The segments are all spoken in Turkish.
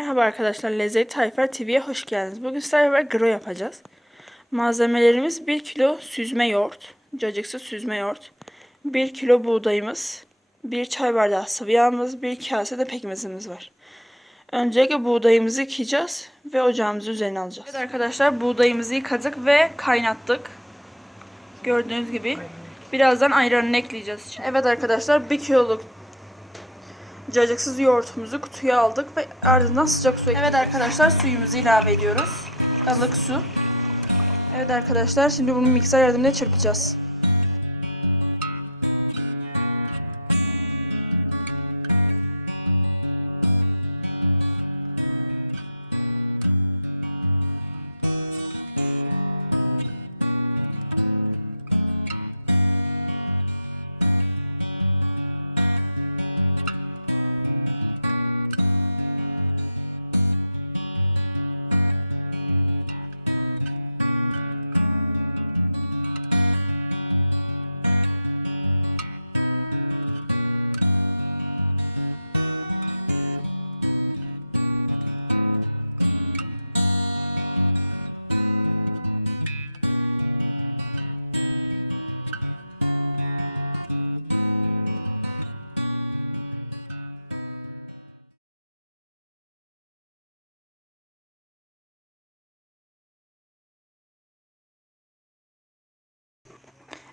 Merhaba arkadaşlar, Lezzet Tayfer TV'ye hoş geldiniz. Bugün sizlerle beraber gro yapacağız. Malzemelerimiz 1 kilo süzme yoğurt, cacıksı süzme yoğurt, 1 kilo buğdayımız, 1 çay bardağı sıvı yağımız, 1 kase de pekmezimiz var. Öncelikle buğdayımızı yıkayacağız ve ocağımızı üzerine alacağız. Evet arkadaşlar, buğdayımızı yıkadık ve kaynattık. Gördüğünüz gibi. Birazdan ayranını ekleyeceğiz. içine. Evet arkadaşlar, 1 kiloluk cacıksız yoğurtumuzu kutuya aldık ve ardından sıcak su ekliyoruz. Evet arkadaşlar suyumuzu ilave ediyoruz. Ilık su. Evet arkadaşlar şimdi bunu mikser yardımıyla çırpacağız.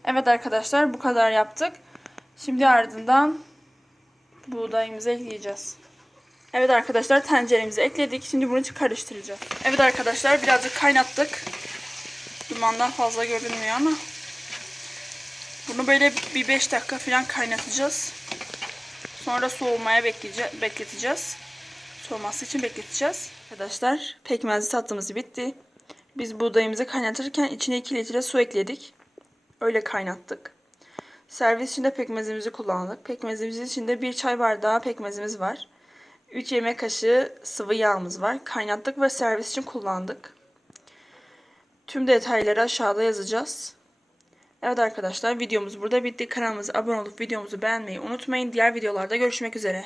Evet arkadaşlar bu kadar yaptık. Şimdi ardından buğdayımızı ekleyeceğiz. Evet arkadaşlar tenceremizi ekledik. Şimdi bunu karıştıracağız. Evet arkadaşlar birazcık kaynattık. Dumandan fazla görünmüyor ama. Bunu böyle bir 5 dakika falan kaynatacağız. Sonra soğumaya bekleteceğiz. Soğuması için bekleteceğiz. Arkadaşlar pekmezli tatlımız bitti. Biz buğdayımızı kaynatırken içine 2 litre su ekledik. Öyle kaynattık. Servis için de pekmezimizi kullandık. Pekmezimizin içinde bir çay bardağı pekmezimiz var. 3 yemek kaşığı sıvı yağımız var. Kaynattık ve servis için kullandık. Tüm detayları aşağıda yazacağız. Evet arkadaşlar videomuz burada bitti. Kanalımıza abone olup videomuzu beğenmeyi unutmayın. Diğer videolarda görüşmek üzere.